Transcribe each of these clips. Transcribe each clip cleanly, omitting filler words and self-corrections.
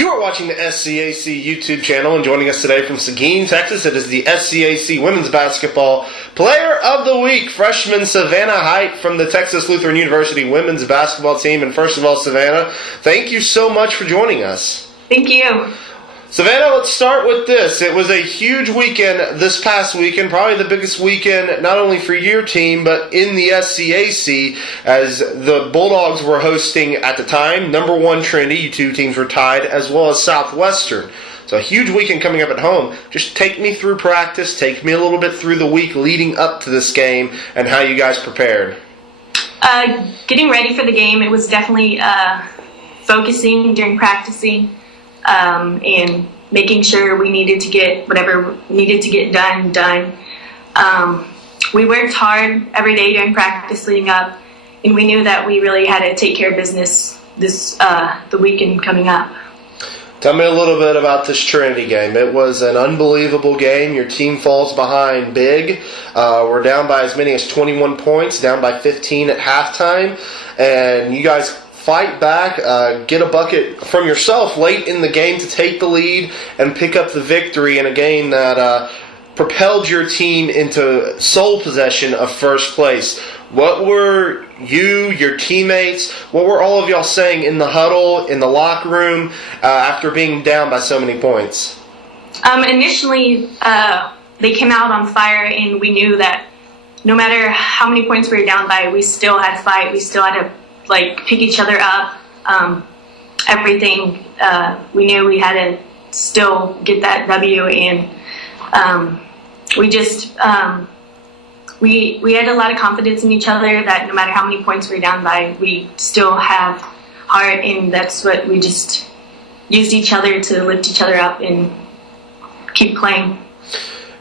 You are watching the SCAC YouTube channel, and joining us today from Seguin, Texas, it is the SCAC Women's Basketball Player of the Week, freshman Savannah Hight from the Texas Lutheran University Women's Basketball Team. And first of all, Savannah, thank you so much for joining us. Thank you. Savannah, let's start with this. It was a huge weekend this past weekend, probably the biggest weekend not only for your team, but in the SCAC, as the Bulldogs were hosting, at the time, number one Trinity. You two teams were tied, as well as Southwestern. So a huge weekend coming up at home. Just take me through practice, take me a little bit through the week leading up to this game, and how you guys prepared. Getting ready for the game, it was definitely focusing during practicing. And making sure we needed to get whatever needed to get done. We worked hard every day during practice leading up, and we knew that we really had to take care of business the weekend coming up. Tell me a little bit about this Trinity game. It was an unbelievable game. Your team falls behind big. We're down by as many as 21 points, down by 15 at halftime, and you guys fight back, get a bucket from yourself late in the game to take the lead and pick up the victory in a game that propelled your team into sole possession of first place. What were you, your teammates, what were all of y'all saying in the huddle, in the locker room, after being down by so many points? Initially, they came out on fire, and we knew that no matter how many points we were down by, we still had to fight. We still had to pick each other up, everything. We knew we had to still get that W, and we just we had a lot of confidence in each other that no matter how many points we're down by, we still have heart, and that's what we just used each other to lift each other up and keep playing.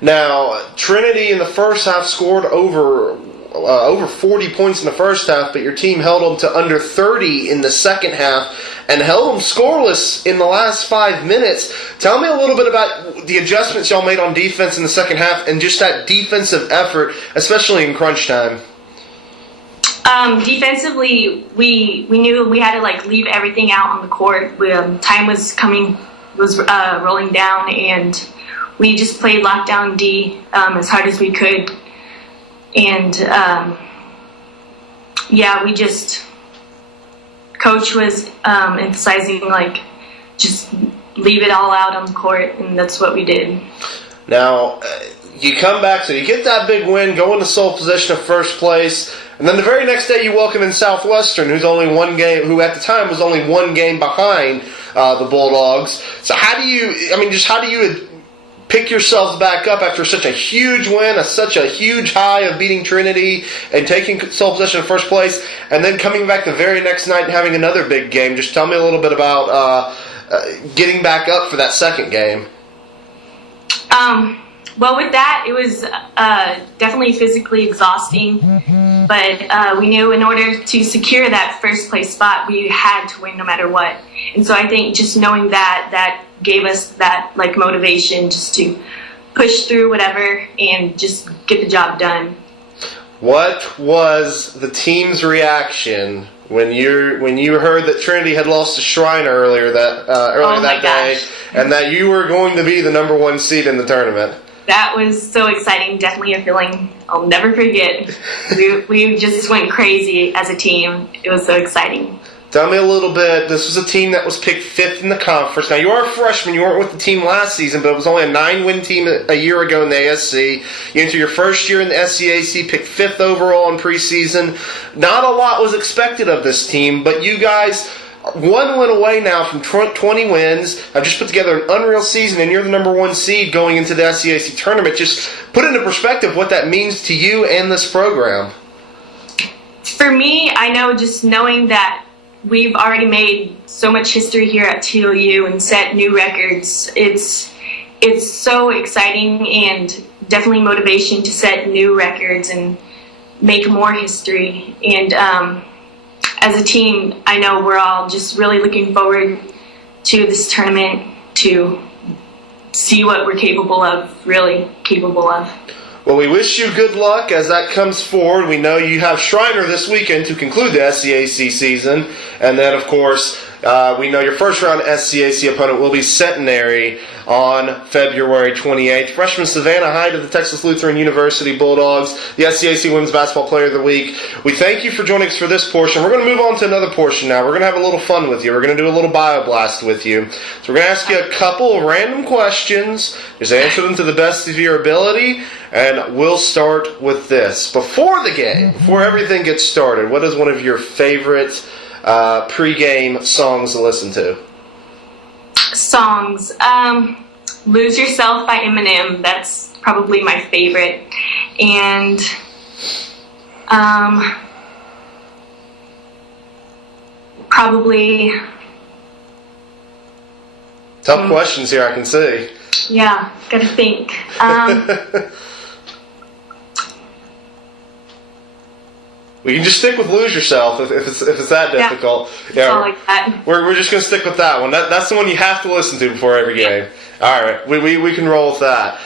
Now, Trinity in the first half scored over 40 points in the first half, but your team held them to under 30 in the second half and held them scoreless in the last 5 minutes. Tell me a little bit about the adjustments y'all made on defense in the second half and just that defensive effort, especially in crunch time. Defensively, we knew we had to leave everything out on the court. Time was rolling down, and we just played lockdown D as hard as we could. And coach was emphasizing just leave it all out on the court, and that's what we did. Now, you come back, so you get that big win, go into sole possession of first place, and then the very next day you welcome in Southwestern, who at the time was only one game behind the Bulldogs. So how do you pick yourselves back up after such a huge win, such a huge high of beating Trinity and taking sole possession of first place, and then coming back the very next night and having another big game? Just tell me a little bit about getting back up for that second game. Well, with that, it was definitely physically exhausting, but we knew in order to secure that first place spot, we had to win no matter what. And so I think just knowing that gave us that motivation just to push through whatever and just get the job done. What was the team's reaction when you heard that Trinity had lost to Shriner earlier that day, and that you were going to be the number one seed in the tournament? That was so exciting. Definitely a feeling I'll never forget. We just went crazy as a team. It was so exciting. Tell me a little bit. This was a team that was picked 5th in the conference. Now, you are a freshman. You weren't with the team last season, but it was only a 9-win team a year ago in the ASC. You enter your first year in the SCAC, picked 5th overall in preseason. Not a lot was expected of this team, but you guys, 1 win away now from 20 wins, have just put together an unreal season, and you're the number 1 seed going into the SCAC tournament. Just put into perspective what that means to you and this program. For me, I know just knowing that we've already made so much history here at TLU and set new records. It's so exciting and definitely motivation to set new records and make more history. And as a team, I know we're all just really looking forward to this tournament to see what we're really capable of. Well, we wish you good luck as that comes forward. We know you have Shriner this weekend to conclude the SCAC season. And then, of course, We know your first round SCAC opponent will be Centenary on February 28th. Freshman Savannah Hight of the Texas Lutheran University Bulldogs, the SCAC Women's Basketball Player of the Week. We thank you for joining us for this portion. We're going to move on to another portion now. We're going to have a little fun with you. We're going to do a little bio blast with you. So we're going to ask you a couple of random questions. Just answer them to the best of your ability, and we'll start with this. Before the game, before everything gets started, what is one of your favorite pre-game songs to listen to? Songs. Lose Yourself by Eminem. That's probably my favorite. And probably... Tough questions here, I can see. Yeah, gotta think. We can just stick with Lose Yourself if it's that difficult. Yeah, like that. We're just going to stick with that one. That's the one you have to listen to before every game. All right, we can roll with that.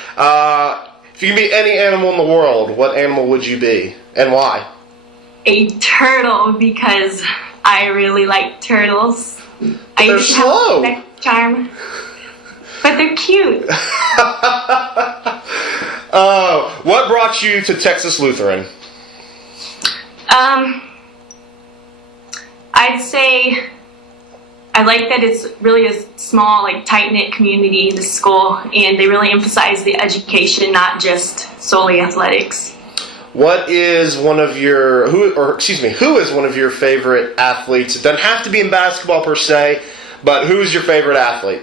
If you could be any animal in the world, what animal would you be, and why? A turtle, because I really like turtles. They're slow. Have a sex charm, but they're cute. What brought you to Texas Lutheran? I'd say I like that it's really a small, like, tight-knit community, the school, and they really emphasize the education, not just solely athletics. What is one of your who is one of your favorite athletes? It doesn't have to be in basketball per se, but who is your favorite athlete?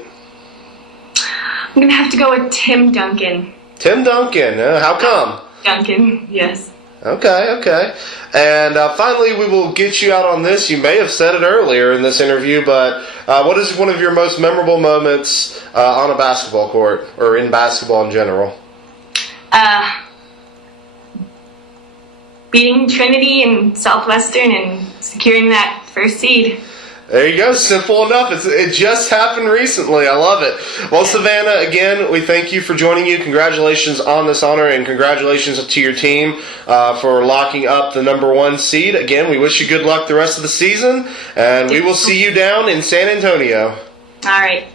I'm gonna have to go with Tim Duncan. Tim Duncan. How come? Duncan, yes. Okay. And finally, we will get you out on this. You may have said it earlier in this interview, but what is one of your most memorable moments on a basketball court, or in basketball in general? Beating Trinity and Southwestern and securing that first seed. There you go. Simple enough. It just happened recently. I love it. Well, Savannah, again, we thank you for joining you. Congratulations on this honor, and congratulations to your team for locking up the #1 seed. Again, we wish you good luck the rest of the season, and we will see you down in San Antonio. All right.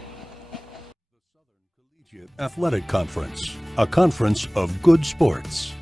Athletic Conference, a conference of good sports.